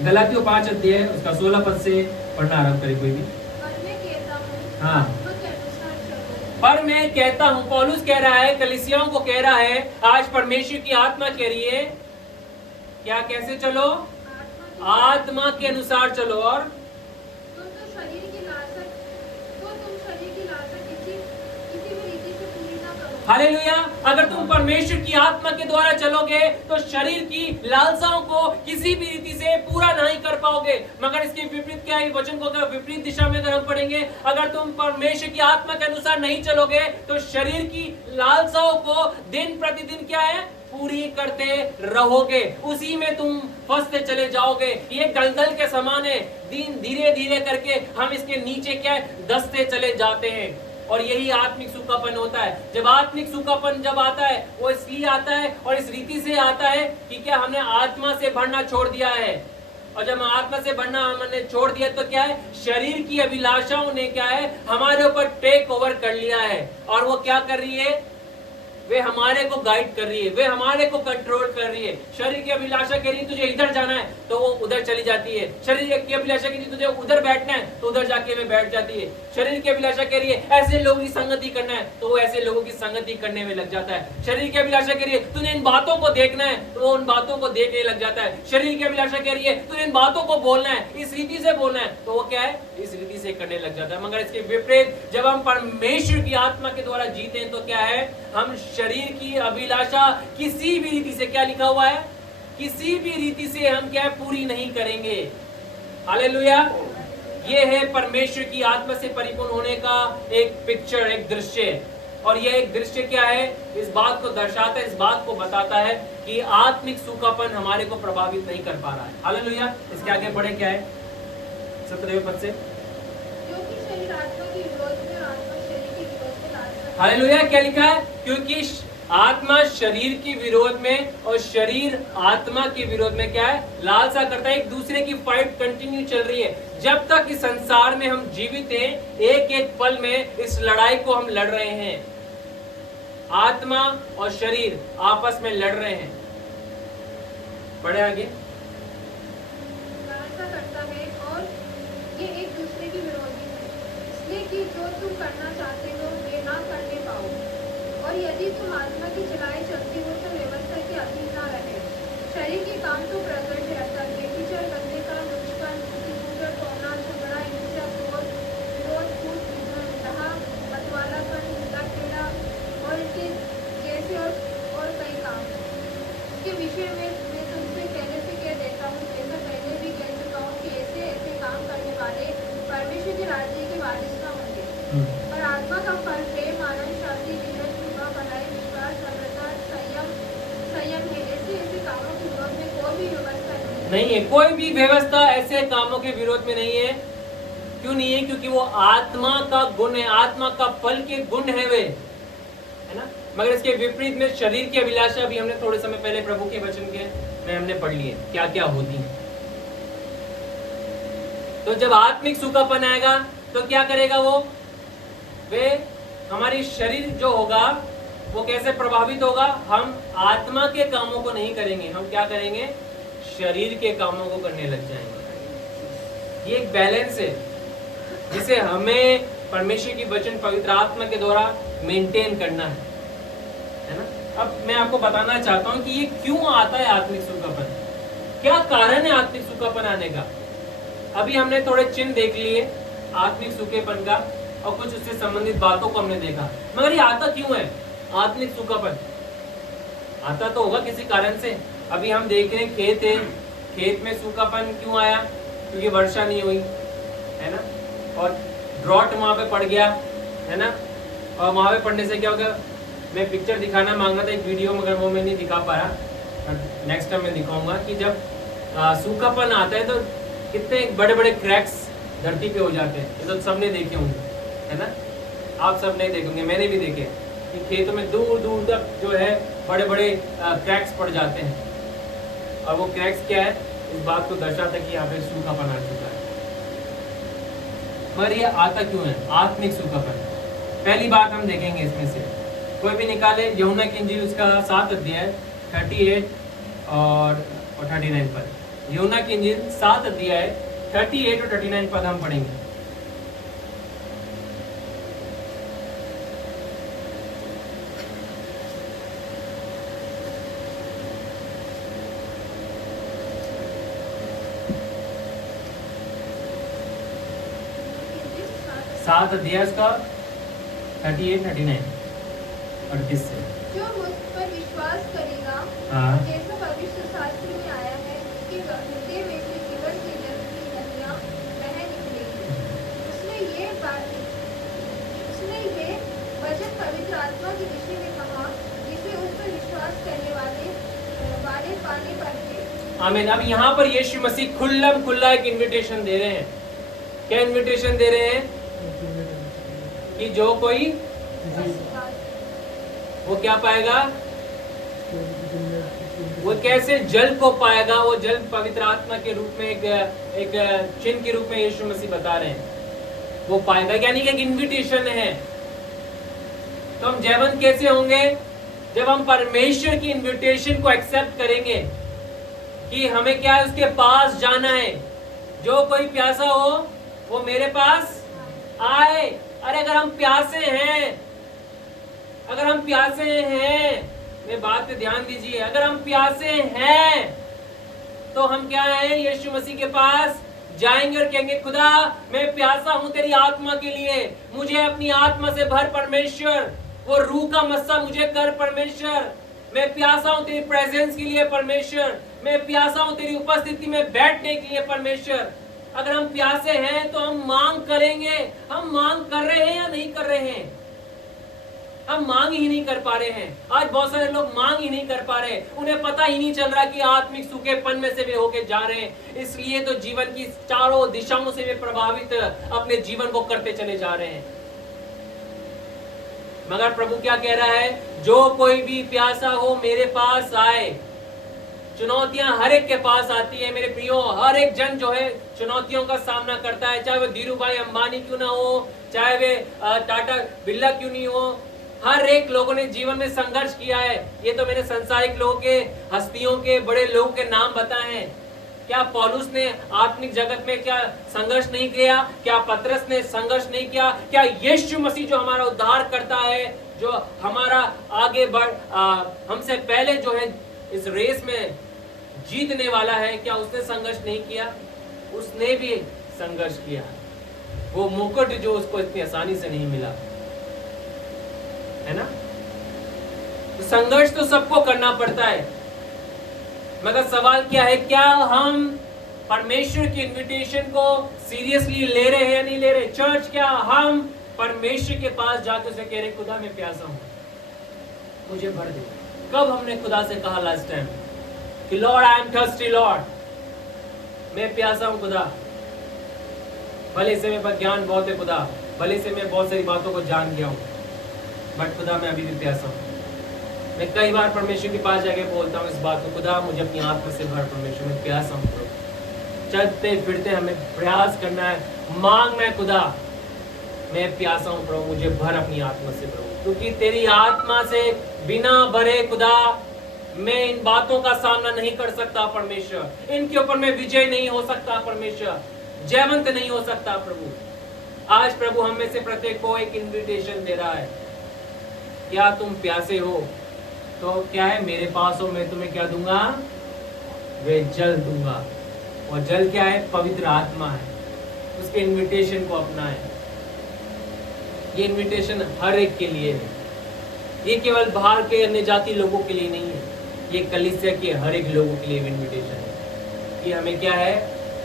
गलातियों 5 अध्याय उसका 16 पद से पढ़ना आरंभ करें कोई भी। और मैं कहता हूँ, हाँ। आत्मा के अनुसार चलो, पर मैं कहता हूं, पौलुस कह रहा है, कलीसियाओं को कह रहा है, आज परमेश्वर की आत्मा कह रही है, क्या कैसे चलो? आत्मा के अनुसार चलो। और तुम शरीर की लालसा किसी भी रीति से पूरी ना करो। हालेलुया। अगर तुम परमेश्वर की आत्मा के द्वारा चलोगे तो शरीर की लालसाओं को किसी भी रीति से पूरा नहीं कर पाओगे। मगर इसके विपरीत क्या है? वचन को अगर विपरीत दिशा में अगर हम पढ़ेंगे, अगर तुम परमेश्वर की आत्मा के अनुसार नहीं चलोगे तो शरीर की लालसाओं को दिन प्रतिदिन क्या है? पूरी करते रहोगे, उसी में तुम फंसते चले जाओगे। ये दलदल के समान है, दिन धीरे धीरे करके हम इसके नीचे क्या है? दसते चले जाते हैं। और यही आत्मिक सूखापन होता है। जब आत्मिक सूखापन जब आता है, वो इसलिए आता है और इस रीति से आता है कि क्या हमने आत्मा से भरना छोड़ दिया है। और जब आत्मा से भरना हमने छोड़ दिया तो क्या है? शरीर की अभिलाषाओं ने क्या है? हमारे ऊपर टेक ओवर कर लिया है। और वो क्या कर रही है? वे हमारे को गाइड कर रही है, वे हमारे को कंट्रोल कर रही है। शरीर की अभिलाषा कह रही है तुझे इधर जाना है तो वो उधर चली जाती है। शरीर की अभिलाषा कह रही है तुझे उधर बैठना है तो उधर जाके वे बैठ जाती है। शरीर की अभिलाषा कह रही है ऐसे लोगों की संगति करना है तो वो ऐसे लोगों की संगति करने में लग जाता है। शरीर की अभिलाषा कह रही है तूने इन बातों को देखना है तो वो उन बातों को देखने लग जाता है। शरीर की अभिलाषा कह रही है तूने इन बातों को बोलना है, इस रीति से बोलना है, तो वो क्या है? इस रीति से करने लग जाता है। मगर इसके विपरीत जब हम परमेश्वर की आत्मा के द्वारा जीते हैं तो क्या है? हम शरीर की अभिलाषा किसी भी रीति से, क्या लिखा हुआ है? किसी भी रीति से हम क्या है? पूरी नहीं करेंगे। हालेलुया। ये है परमेश्वर की आत्मा से परिपूर्ण होने का एक पिक्चर, एक दृश्य। और यह एक दृश्य क्या है? इस बात को दर्शाता है, इस बात को बताता है कि आत्मिक सूखापन हमारे को प्रभावित नहीं कर पा रहा है। हालेलुया। इसके आगे बढ़े क्या है? 17वें पद से, क्योंकि शरीर आत्मा के विरोध में, आत्मा शरीर के विरोध में लालसा। हालेलुया। क्या लिखा है? क्योंकि आत्मा शरीर के विरोध में और शरीर आत्मा के विरोध में क्या है? लालसा करता है। एक दूसरे की फाइट कंटिन्यू चल रही है। जब तक इस संसार में हम जीवित हैं, एक एक पल में इस लड़ाई को हम लड़ रहे हैं। आत्मा और शरीर आपस में लड़ रहे हैं। पढ़े आगे। लालसा करता है और ये एक दूसरे के विरोधी है, इसलिए कि जो तुम करना चाहते हो वे ना करने पाओ। और यदि तुम आत्मा की चलाई चलती हो तो व्यवस्था के अधीन ना रहे। शरीर के काम तो प्रकट है, अर्थात व्यभिचार, गंदे काम, मुचकन, पूजन, टोना, झगड़ा, हिंसा, क्रोध, विरोध, फूट, विद्रोह, मतवालापन, हिला-खेला और इसके जैसे और कई काम। इसके विषय में मैं तुमसे पहले से कह देता हूँ, जैसा पहले भी कह चुका हूँ कि ऐसे ऐसे काम करने वाले परमेश्वर के राज्य के वारिस न होंगे। पर आत्मा का फल प्रेम, आनंद, शांति, धीरज, कृपा, भलाई, विश्वास, नम्रता, संयम है। ऐसे कामों के विरोध में कोई भी व्यवस्था नहीं है। कोई भी व्यवस्था ऐसे कामों के विरोध में नहीं है। क्यों नहीं है? क्योंकि वो आत्मा का गुण है, आत्मा का फल के गुण है वे, है ना। मगर इसके विपरीत में शरीर की अभिलाषा भी हमने थोड़े समय पहले प्रभु के वचन के में हमने पढ़ लिए क्या क्या होती है। तो जब आत्मिक सूखापन आएगा तो क्या करेगा वे हमारी शरीर जो होगा वो कैसे प्रभावित होगा? हम आत्मा के कामों को नहीं करेंगे, हम क्या करेंगे? शरीर के कामों को करने लग जाएंगे। ये एक बैलेंस है जिसे हमें परमेश्वर की वचन पवित्र आत्मा के द्वारा मेंटेन करना है ना। अब मैं आपको बताना चाहता हूं कि ये क्यों आता है आत्मिक सूखापन, क्या कारण है आत्मिक सूखापन आने का। अभी हमने थोड़े चिन्ह देख लिए आत्मिक सूखेपन का और कुछ उससे संबंधित बातों को हमने देखा। मगर ये आता क्यों है आत्मिक सूखापन? आता तो होगा किसी कारण से। अभी हम देख रहे हैं खेत है, खेत में सूखापन क्यों आया? क्योंकि वर्षा नहीं हुई, है ना, और ड्रॉट वहां पे पड़ गया, है ना। और वहां पे पड़ने से क्या होगा? मैं पिक्चर दिखाना मांग रहा था एक वीडियो, मगर वो मैं नहीं दिखा पाया। नेक्स्ट टाइम मैं दिखाऊंगा कि जब सूखापन आता है तो कितने बड़े बड़े क्रैक्स धरती पे हो जाते हैं। ये तो सबने देखे होंगे, है ना। आप सब नहीं देखेंगे, मैंने भी देखे कि खेतों में दूर दूर तक जो है बड़े बड़े क्रैक्स पड़ जाते हैं। और वो क्रैक्स क्या है? इस बात को दर्शाता है कि यहाँ पे सूखापन आ चुका है। पर ये आता क्यों है आत्मिक सूखापन? पहली बात हम देखेंगे इसमें से, कोई भी निकाले यूहन्ना की इंजील उसका 7 अध्याय 38 और 39 पद। यूहन्ना की इंजील 7 अध्याय 38 और 39 पद हम पढ़ेंगे। 7 अध्याय का 38, 39, 38 से। जो मुझ पर विश्वास करेगा, हाँ। जैसा पवित्र शास्त्र में आया है, उसके हृदय में से जीवन के जल की नदियां बह निकलेंगी। उसने ये वचन पवित्र आत्मा के विषय में कहा, जिसे उस पर विश्वास करने वाले पाने पर थे। आमीन। अब यहाँ पर यीशु मसीह खुल्ला एक इनविटेशन दे रहे हैं। क्या इनविटेशन दे रहे हैं? कि जो कोई वो क्या पाएगा? वो कैसे जल को पाएगा? वो जल पवित्र आत्मा के रूप में एक चिन्ह के रूप में यीशु मसीह बता रहे हैं, वो पाएगा। यानी कि एक इनविटेशन है। तो हम जयवंत कैसे होंगे? जब हम परमेश्वर की इनविटेशन को एक्सेप्ट करेंगे कि हमें क्या है, उसके पास जाना है। जो कोई प्यासा हो वो मेरे पास आए। अरे अगर हम प्यासे हैं, मेरी बात पे ध्यान दीजिए, अगर हम प्यासे हैं तो हम क्या है? यीशु मसीह के पास जाएंगे और कहेंगे, खुदा मैं प्यासा हूं तेरी आत्मा के लिए, मुझे अपनी आत्मा से भर परमेश्वर, वो रूह का मस्सा मुझे कर परमेश्वर। मैं प्यासा हूं तेरी प्रेजेंस के लिए परमेश्वर, मैं प्यासा हूं तेरी उपस्थिति में बैठने के लिए परमेश्वर। अगर हम प्यासे हैं तो हम मांग करेंगे। हम मांग कर रहे हैं या नहीं कर रहे हैं? हम मांग ही नहीं कर पा रहे हैं। आज बहुत सारे लोग मांग ही नहीं कर पा रहे, उन्हें पता ही नहीं चल रहा कि आत्मिक सूखेपन में से वे होके जा रहे हैं। इसलिए तो जीवन की चारों दिशाओं से वे प्रभावित अपने जीवन को करते चले जा रहे हैं। मगर प्रभु क्या कह रहा है? जो कोई भी प्यासा हो मेरे पास आए। चुनौतियां हर एक के पास आती है मेरे प्रियो। हर एक जन जो है चुनौतियों का सामना करता है, चाहे वो धीरू भाई अंबानी क्यों ना हो, चाहे वे टाटा बिरला क्यों नहीं हो। हर एक लोगों ने जीवन में संघर्ष किया है। ये तो मैंने संसारिक लोगों के, हस्तियों के, बड़े लोगों के नाम बताए हैं। क्या पौलुस ने आत्मिक जगत में क्या संघर्ष नहीं किया? क्या पतरस ने संघर्ष नहीं किया? क्या यीशु मसीह जो हमारा उद्धार करता है, जो हमारा आगे हमसे पहले जो है इस रेस में जीतने वाला है, क्या उसने संघर्ष नहीं किया? उसने भी संघर्ष किया। वो मुकुट जो उसको इतनी आसानी से नहीं मिला, है ना? तो संघर्ष तो सबको करना पड़ता है। मगर सवाल क्या है, क्या हम परमेश्वर की इनविटेशन को सीरियसली ले रहे हैं या नहीं ले रहे? चर्च, क्या हम परमेश्वर के पास जाकर उसे कह रहे, खुदा मैं प्यासा हूं, मुझे भर दे? कब हमने खुदा से कहा लास्ट टाइम कि Lord I am thirsty, Lord मैं प्यासा हूं खुदा, भले से मेरे पास ज्ञान बहुत है खुदा, भले से मैं बहुत सारी बातों को जान गया हूं, बट खुदा मैं अभी भी प्यासा हूं। मैं कई बार परमेश्वर के पास जाके बोलता हूँ इस बात को, खुदा मुझे अपनी आत्मा से भर परमेश्वर, मैं प्यासा हूँ प्रभु। चलते फिरते हमें प्रयास करना है, मांगना है, खुदा मैं प्यासा हूँ प्रभु, मुझे भर अपनी आत्मा से प्रभु, क्योंकि तेरी आत्मा से बिना भरे खुदा मैं इन बातों का सामना नहीं कर सकता परमेश्वर, इनके ऊपर मैं विजय नहीं हो सकता परमेश्वर, जयवंत नहीं हो सकता प्रभु। आज प्रभु हम में से प्रत्येक को एक इन्विटेशन दे रहा है, क्या तुम प्यासे हो तो क्या है, मेरे पास हो, मैं तुम्हें क्या दूंगा? वे जल दूंगा। और जल क्या है? पवित्र आत्मा है। उसके इनविटेशन को अपनाएं। ये इनविटेशन हर एक के लिए है, ये केवल बाहर के अन्य जाति लोगों के लिए नहीं है, ये कलीसिया के हर एक लोगों के लिए इनविटेशन है कि हमें क्या है?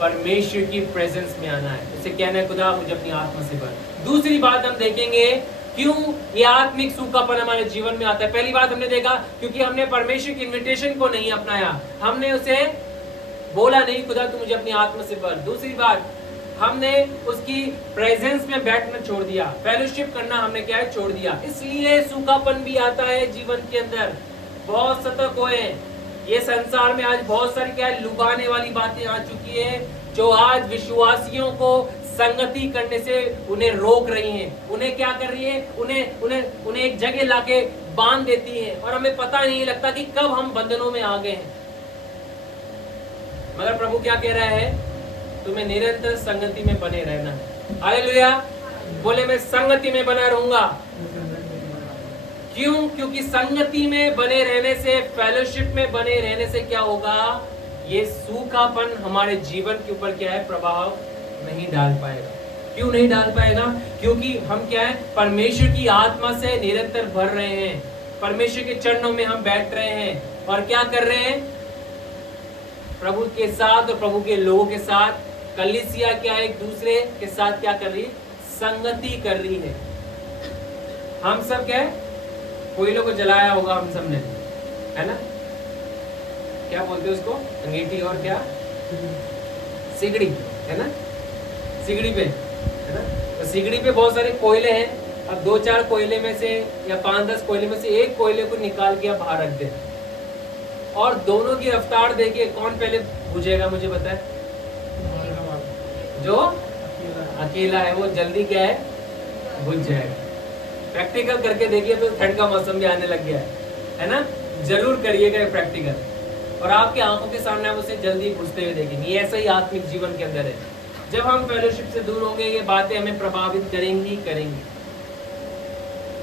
परमेश्वर की प्रेजेंस में आना है, उसे कहना है खुदा मुझे अपनी आत्मा से भर। दूसरी बात हम देखेंगे क्यों ये आत्मिक सूखापन हमारे जीवन में आता है। पहली बात हमने देखा क्योंकि हमने परमेश्वर की इनविटेशन को नहीं अपनाया, हमने उसे बोला नहीं खुदा तू मुझे अपनी आत्मा से भर। दूसरी बात, हमने उसकी प्रेजेंस में बैठना छोड़ दिया, फेलोशिप करना हमने क्या है? छोड़ दिया। इसलिए सूखापन भी आता है जीवन के अंदर। बहुत सतर्क होए, ये संसार में आज बहुत सारी क्या है? लुभाने वाली बातें आ चुकी है जो आज विश्वासियों को संगति करने से उन्हें रोक रही हैं। उन्हें क्या कर रही है? उन्हें एक जगह लाके बांध देती है और हमें पता नहीं लगता कि कब हम बंधनों में आ गए हैं। मगर प्रभु क्या कह रहा है? तुम्हें निरंतर संगति में बने रहना है। हालेलुया, बोले मैं संगति में बना रहूंगा। क्यों? क्योंकि संगति में बने रहने से, फेलोशिप में बने रहने से क्या होगा? ये सूखापन हमारे जीवन के ऊपर क्या है? प्रभाव नहीं डाल पाएगा। क्यों नहीं डाल पाएगा? क्योंकि हम क्या है, परमेश्वर की आत्मा से निरंतर भर रहे हैं, परमेश्वर के चरणों में हम बैठ रहे हैं और क्या कर रहे हैं, प्रभु के साथ और प्रभु के लोगों के साथ कलीसिया क्या एक दूसरे के साथ क्या कर रही है, संगति कर रही है। हम सब क्या है, कोयलों को जलाया होगा हम सब ने, है ना, क्या बोलते हैं उसको, अंगीठी और क्या, सिगड़ी, है ना, सिगड़ी पे, है ना, तो सिगड़ी पे बहुत सारे कोयले हैं। अब 2-4 कोयले में से या 5-10 कोयले में से एक कोयले को निकाल के आप बाहर रख दे और दोनों की रफ्तार देखिए, कौन पहले बुझेगा मुझे बताए? जो अकेला है वो जल्दी क्या है, बुझ जाएगा। प्रैक्टिकल करके देखिए, तो ठंड का मौसम भी आने लग गया है ना, जरूर करिएगा प्रैक्टिकल और आपके आंखों के सामने आप उसे जल्दी बुझते हुए देखेंगे। ये ऐसा ही आत्मिक जीवन के अंदर है। जब हम फेलोशिप से दूर होंगे, ये बातें हमें प्रभावित करेंगी ही करेंगी,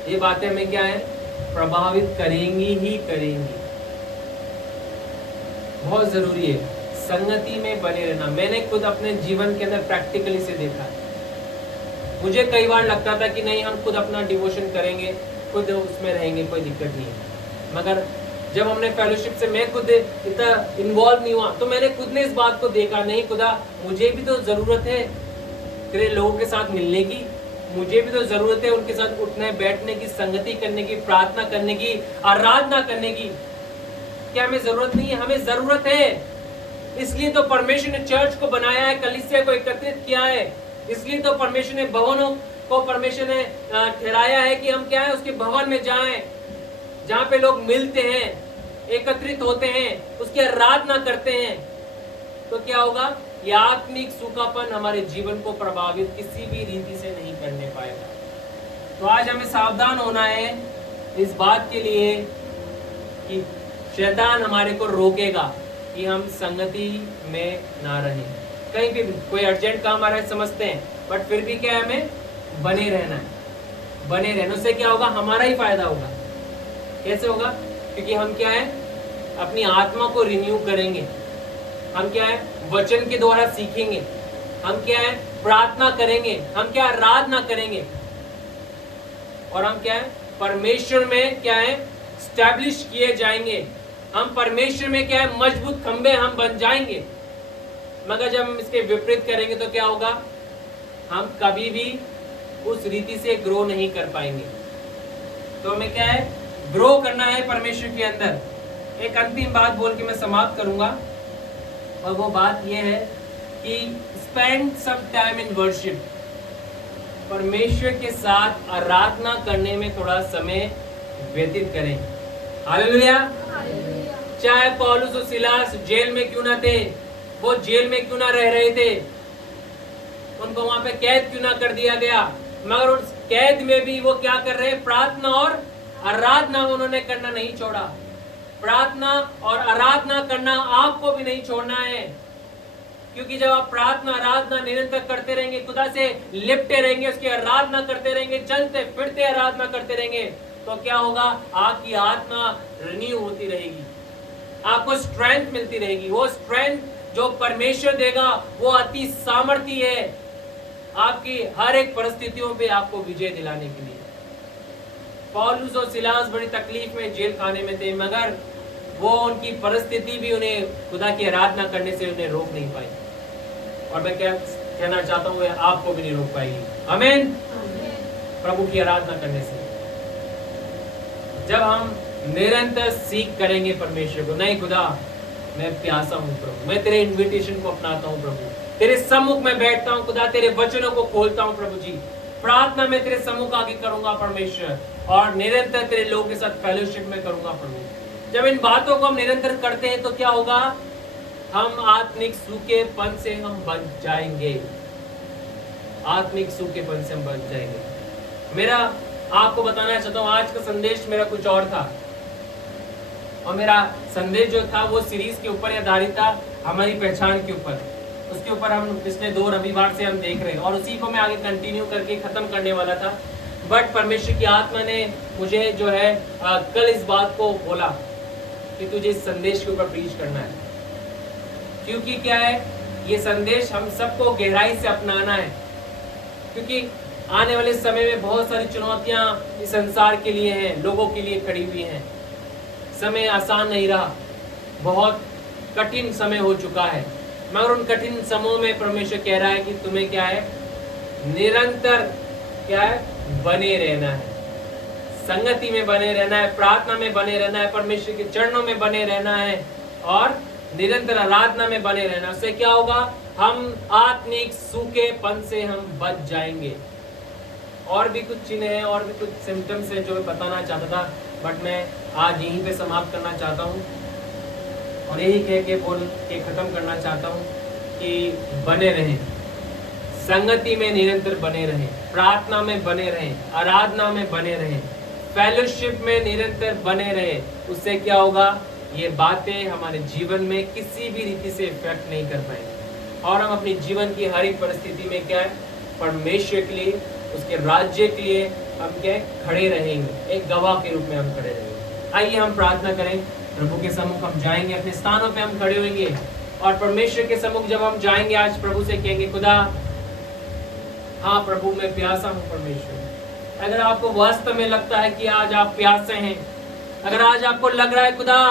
ये बातें हमें क्या है, प्रभावित करेंगी ही करेंगी। बहुत जरूरी है संगति में बने रहना। मैंने खुद अपने जीवन के अंदर प्रैक्टिकली से देखा है। मुझे कई बार लगता था कि नहीं, हम खुद अपना डिवोशन करेंगे, खुद उसमें रहेंगे, कोई दिक्कत नहीं है। मगर जब हमने फेलोशिप से, मैं खुद इतना इन्वॉल्व नहीं हुआ, तो मैंने खुद ने इस बात को देखा, नहीं खुदा, मुझे भी तो जरूरत है तेरे लोगों के साथ मिलने की, मुझे भी तो जरूरत है उनके साथ उठने बैठने की, संगति करने की, प्रार्थना करने की, आराधना करने की। क्या हमें जरूरत नहीं है? हमें जरूरत है। इसलिए तो परमेश्वर ने चर्च को बनाया है, कलीसिया को एकत्रित किया है। इसलिए तो परमेश्वर ने भवनों को, परमेश्वर ने ठहराया है कि हम क्या है, उसके भवन में जाएं, जहां पे लोग मिलते हैं, एकत्रित होते हैं, उसकी आराधना करते हैं। तो क्या होगा, यह आत्मिक सूखापन हमारे जीवन को प्रभावित किसी भी रीति से नहीं करने पाएगा। तो आज हमें सावधान होना है इस बात के लिए कि शैतान हमारे को रोकेगा कि हम संगति में ना रहें। कहीं भी कोई अर्जेंट काम आ रहा है समझते हैं, बट फिर भी क्या है, हमें बने रहना है। बने रहने से क्या होगा, हमारा ही फायदा होगा। कैसे होगा? क्योंकि हम क्या है, अपनी आत्मा को रिन्यू करेंगे, हम क्या है, वचन के द्वारा सीखेंगे, हम क्या है, प्रार्थना करेंगे, हम क्या, आराधना करेंगे, और हम क्या है, परमेश्वर में क्या है, स्टैब्लिश किए जाएंगे। हम परमेश्वर में क्या है, मजबूत खंबे हम बन जाएंगे। मगर जब हम इसके विपरीत करेंगे तो क्या होगा, हम कभी भी उस रीति से ग्रो नहीं कर पाएंगे। तो हमें क्या है, ग्रो करना है परमेश्वर के अंदर। एक अंतिम बात बोल के मैं समाप्त करूंगा, और वो बात ये है कि spend some time in worship. परमेश्वर के साथ आराधना करने में थोड़ा समय व्यतीत करें। हालेलुया। चाहे पौलुस और सिलास जेल में क्यों ना थे, वो जेल में क्यों ना रह रहे थे, उनको वहां पे कैद क्यों ना कर दिया गया, मगर उस कैद में भी वो क्या कर रहे हैं, प्रार्थना और आराधना उन्होंने करना नहीं छोड़ा। प्रार्थना और आराधना करना आपको भी नहीं छोड़ना है, क्योंकि जब आप प्रार्थना आराधना निरंतर करते रहेंगे, खुदा से लिपटे रहेंगे, उसकी आराधना करते रहेंगे, चलते फिरते आराधना करते रहेंगे, तो क्या होगा, आपकी आत्मा रिन्यू होती रहेगी, आपको स्ट्रेंथ मिलती रहेगी। वो स्ट्रेंथ जो परमेश्वर देगा वो अति सामर्थी है, आपकी हर एक परिस्थितियों पे आपको विजय दिलाने के लिए। पौलुस और सिलास बड़ी तकलीफ में जेल खाने में थे, मगर वो उनकी परिस्थिति भी उन्हें खुदा की आराधना करने से उन्हें रोक नहीं पाई। और मैं क्या कहना चाहता हूँ, आपको भी नहीं रोक पाएगी। आमीन। प्रभु की आराधना करने से जब हम निरंतर सीख करेंगे परमेश्वर को, नहीं खुदा मैं प्यासा हूँ प्रभु, मैं तेरे इन्विटेशन को अपनाता हूँ प्रभु, तेरे सम्मुख में बैठता हूँ खुदा, तेरे वचनों को खोलता हूँ प्रभु जी, प्रार्थना में तेरे सम्मुख आगे करूंगा परमेश्वर, और निरंतर तेरे लोगों के साथ फेलोशिप में करूंगा प्रभु। जब इन बातों को हम निरंतर करते हैं तो क्या होगा, हम आत्मिक सूखेपन से हम बच जाएंगे, आत्मिक सूखेपन से हम बच जाएंगे। मेरा आपको बताना चाहता हूँ, आज का संदेश मेरा कुछ और था, और मेरा संदेश जो था वो सीरीज के ऊपर आधारित था, हमारी पहचान के ऊपर। उसके ऊपर हम पिछले 2 रविवार से हम देख रहे हैं, और उसी को मैं आगे कंटिन्यू करके खत्म करने वाला था। बट परमेश्वर की आत्मा ने मुझे जो है कल इस बात को बोला कि तुझे इस संदेश के ऊपर प्रीच करना है, क्योंकि क्या है, ये संदेश हम सबको गहराई से अपनाना है। क्योंकि आने वाले समय में बहुत सारी चुनौतियां इस संसार के लिए हैं, लोगों के लिए खड़ी हुई हैं। समय आसान नहीं रहा, बहुत कठिन समय हो चुका है, मगर उन कठिन समयों में परमेश्वर कह रहा है कि तुम्हें क्या है, निरंतर क्या है, बने रहना है, संगति में बने रहना है, प्रार्थना में बने रहना है, परमेश्वर के चरणों में बने रहना है और निरंतर आराधना में बने रहना। उससे क्या होगा, हम आत्मिक सूखेपन से हम बच जाएंगे। और भी कुछ चीजें हैं और भी कुछ सिम्टम्स हैं जो मैं बताना चाहता था, बट मैं आज यहीं पे समाप्त करना चाहता हूँ और यही कह के बोल के खत्म करना चाहता हूँ कि बने रहें, संगति में निरंतर बने रहें, प्रार्थना में बने रहें, आराधना में बने रहें, फेलोशिप में निरंतर बने रहें। उससे क्या होगा, ये बातें हमारे जीवन में किसी भी रीति से इफेक्ट नहीं कर पाएंगे और हम अपनी जीवन की हर एक परिस्थिति में क्या है, परमेश्वर के लिए, उसके राज्य के लिए हम क्या खड़े रहेंगे, एक गवाह के रूप में हम खड़े रहेंगे। आइए हम प्रार्थना करें, प्रभु के सम्मुख हम जाएंगे, अपने स्थानों पे हम खड़े होंगे और परमेश्वर के सम्मुख जब हम जाएंगे आज प्रभु से कहेंगे, खुदा हाँ प्रभु मैं प्यासा हूँ। परमेश्वर, अगर आपको वास्तव में लगता है कि आज आप प्यासे हैं, अगर आज आपको लग रहा है खुदा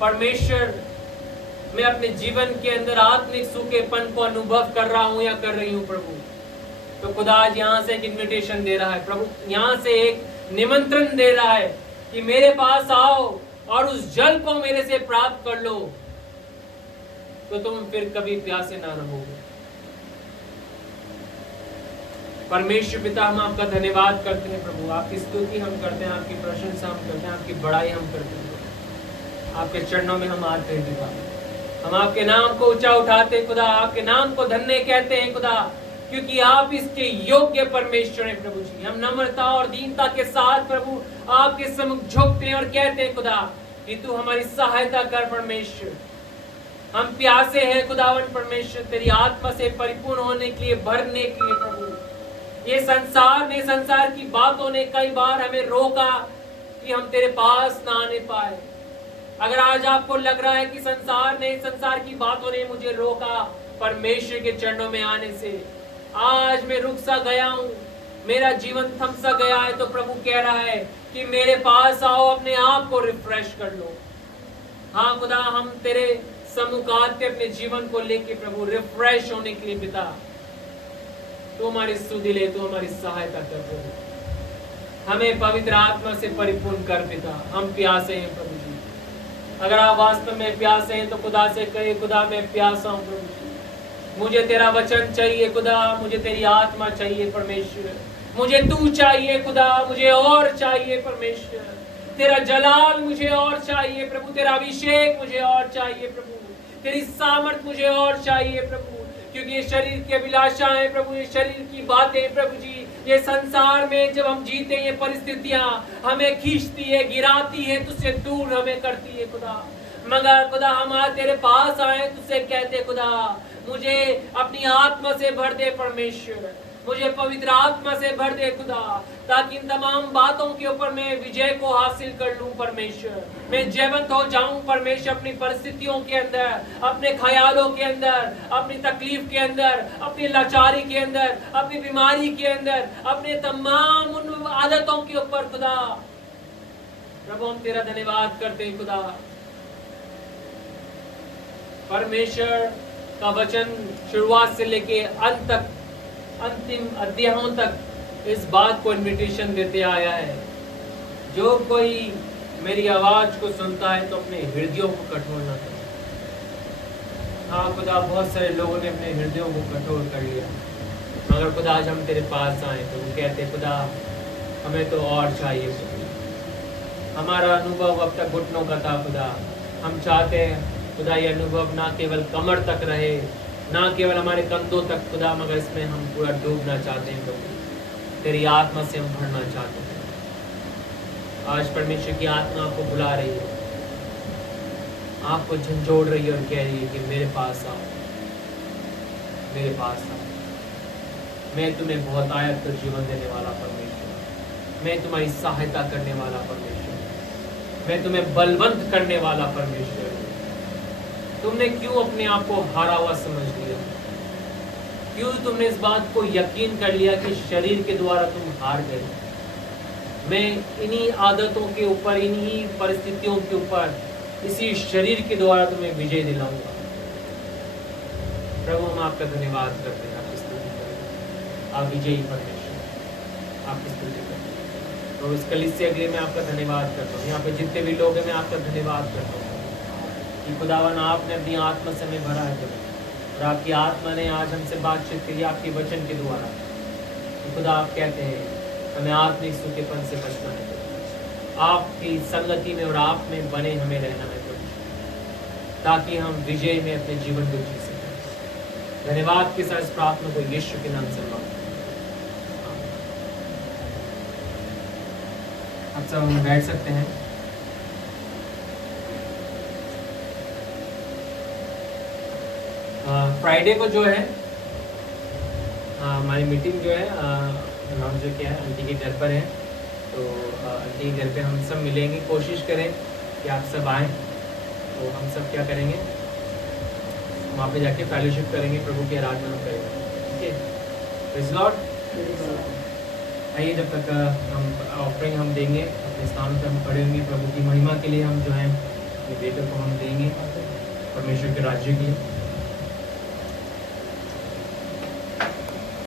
परमेश्वर मैं अपने जीवन के अंदर आत्मिक सूखेपन को अनुभव कर रहा हूं या कर रही हूं प्रभु, तो खुदा आज यहाँ से एक इन्विटेशन दे रहा है, प्रभु यहाँ से एक निमंत्रण दे रहा है कि मेरे पास आओ और उस जल को मेरे से प्राप्त कर लो, तो तुम फिर कभी प्यासे ना रहोगे। परमेश्वर पिता, हम आपका धन्यवाद करते हैं प्रभु, आपकी स्तुति हम करते हैं, आपकी प्रशंसा हम करते हैं, आपकी बड़ाई हम करते हैं। आपके चरणों में हम आते हैं पिता, हम आपके नाम को ऊंचा उठाते हैं खुदा, आपके नाम को धन्य कहते हैं खुदा, क्योंकि आप इसके योग्य परमेश्वर हैं प्रभु जी। हम नम्रता और दीनता के साथ प्रभु आपके सम्मुख झुकते हैं और कहते हैं खुदा कि तू हमारी सहायता कर परमेश्वर। हम प्यासे हैं खुदावन परमेश्वर, तेरी आत्मा से परिपूर्ण होने के लिए, भरने के लिए प्रभु। ये संसार की बातों ने कई बार हमें रोका कि हम तेरे पास ना आने पाए। अगर आज आपको लग रहा है कि संसार की बातों ने मुझे रोका परमेश्वर के चरणों में आने से, आज मैं रुक सा गया हूं, मेरा जीवन थम सा गया है, तो प्रभु कह रहा है कि मेरे पास आओ, अपने आप को रिफ्रेश कर लो। हाँ खुदा, हम तेरे सम्मुख आते अपने जीवन को लेके प्रभु रिफ्रेश होने के लिए पिता, तू हमारी स्तुति ले, तू हमारी सहायता कर प्रभु, हमें पवित्र आत्मा से परिपूर्ण कर पिता। हम प्यासे हैं प्रभु जी, अगर आप वास्तव में प्यासे हैं तो खुदा से कहे, खुदा मैं प्यासा हूं प्रभु जी, मुझे तेरा वचन चाहिए खुदा, मुझे तेरी आत्मा चाहिए परमेश्वर, मुझे तू चाहिए खुदा, मुझे और चाहिए परमेश्वर, तेरा जलाल मुझे और चाहिए प्रभु, तेरा अभिषेक मुझे और चाहिए प्रभु, तेरी सामर्थ मुझे और चाहिए प्रभु, क्योंकि ये शरीर की अभिलाषा है प्रभु, ये शरीर की बातें प्रभु जी, ये संसार में जब हम जीते हैं, ये परिस्थितियां हमें खींचती है, गिराती है, तुझसे दूर हमें करती है खुदा। मगर खुदा हम आज तेरे पास आए, तुझसे कहते खुदा मुझे अपनी आत्मा से भर दे परमेश्वर, मुझे पवित्र आत्मा से भर दे खुदा, ताकि इन तमाम बातों के ऊपर मैं विजय को हासिल कर लूं परमेश्वर, मैं जयवंत हो जाऊं परमेश्वर, अपनी परिस्थितियों के अंदर, अपने ख्यालों के अंदर, अपनी तकलीफ के अंदर, अपनी लाचारी के अंदर, अपनी बीमारी के अंदर, अपने तमाम उन आदतों के ऊपर खुदा प्रभु हम तेरा धन्यवाद करते हैं खुदा। परमेश्वर का वचन शुरुआत से लेके अंत तक, अंतिम अध्यायों तक इस बात को इन्विटेशन देते आया है, जो कोई मेरी आवाज को सुनता है तो अपने हृदयों को कठोर न करे। हाँ खुदा, बहुत सारे लोगों ने अपने हृदयों को कठोर कर लिया, मगर खुदा आज हम तेरे पास आए तो वो कहते खुदा हमें तो और चाहिए खुदा। हमारा अनुभव अब तक घुटनों का था खुदा, हम चाहते हैं खुदा ये अनुभव ना केवल कमर तक रहे, ना केवल हमारे कंधों तक खुदा, मगर इसमें हम पूरा डूबना चाहते हैं प्रभु, तेरी आत्मा से हम भरना चाहते हैं। आज परमेश्वर की आत्मा आपको बुला रही है, आपको झंझोड़ रही है और कह रही है कि मेरे पास आओ, मेरे पास आओ। मैं तुम्हें बहुत आयत कर जीवन देने वाला परमेश्वर, मैं तुम्हारी सहायता करने वाला परमेश्वर, मैं तुम्हें बलवंत करने वाला परमेश्वर। तुमने क्यों अपने आप को हारा हुआ समझ लिया? क्यों तुमने इस बात को यकीन कर लिया कि शरीर के द्वारा तुम हार गए? मैं इन्हीं आदतों के ऊपर, इन्हीं परिस्थितियों के ऊपर, इसी शरीर के द्वारा तुम्हें विजय दिलाऊंगा। प्रभु हम आपका धन्यवाद करते हैं, आपकी स्तुति करते हैं। आप विजयी परमेश्वर, आपकी स्तुति करते हैं। तो इस कलीसिया के लिए मैं आपका धन्यवाद करता हूँ। यहाँ पे जितने भी लोग हैं मैं आपका धन्यवाद करता हूँ कि खुदावन आपने अपनी आत्मा से हमें भरा है प्रभु, और आपकी आत्मा ने आज हमसे बातचीत करी आपके वचन के द्वारा। खुदा आप कहते हैं हमें आत्मिक सूखेपन से बचना है प्रभु, आपकी संगति में और आप में बने हमें रहना है प्रभु, ताकि हम विजय में अपने जीवन को जी सकें। धन्यवाद के साथ इस प्रार्थना को यीशु के नाम से मांगते हैं। अब सब हम बैठ सकते हैं। फ्राइडे को जो है हमारी मीटिंग जो है अनाउंस जो किया है आंटी के घर पर है, तो आंटी के घर पे हम सब मिलेंगे। कोशिश करें कि आप सब आएँ। तो हम सब क्या करेंगे, वहाँ पे जाके फेलोशिप करेंगे, प्रभु की आराधना हम करेंगे। ठीक है, प्रेज़ लॉर्ड। आइए, जब तक हम ऑफरिंग हम देंगे, अपने स्थान पर हम खड़े होंगे। प्रभु की महिमा के लिए हम जो है अपने बेटे को हम देंगे, परमेश्वर के राज्य के लिए।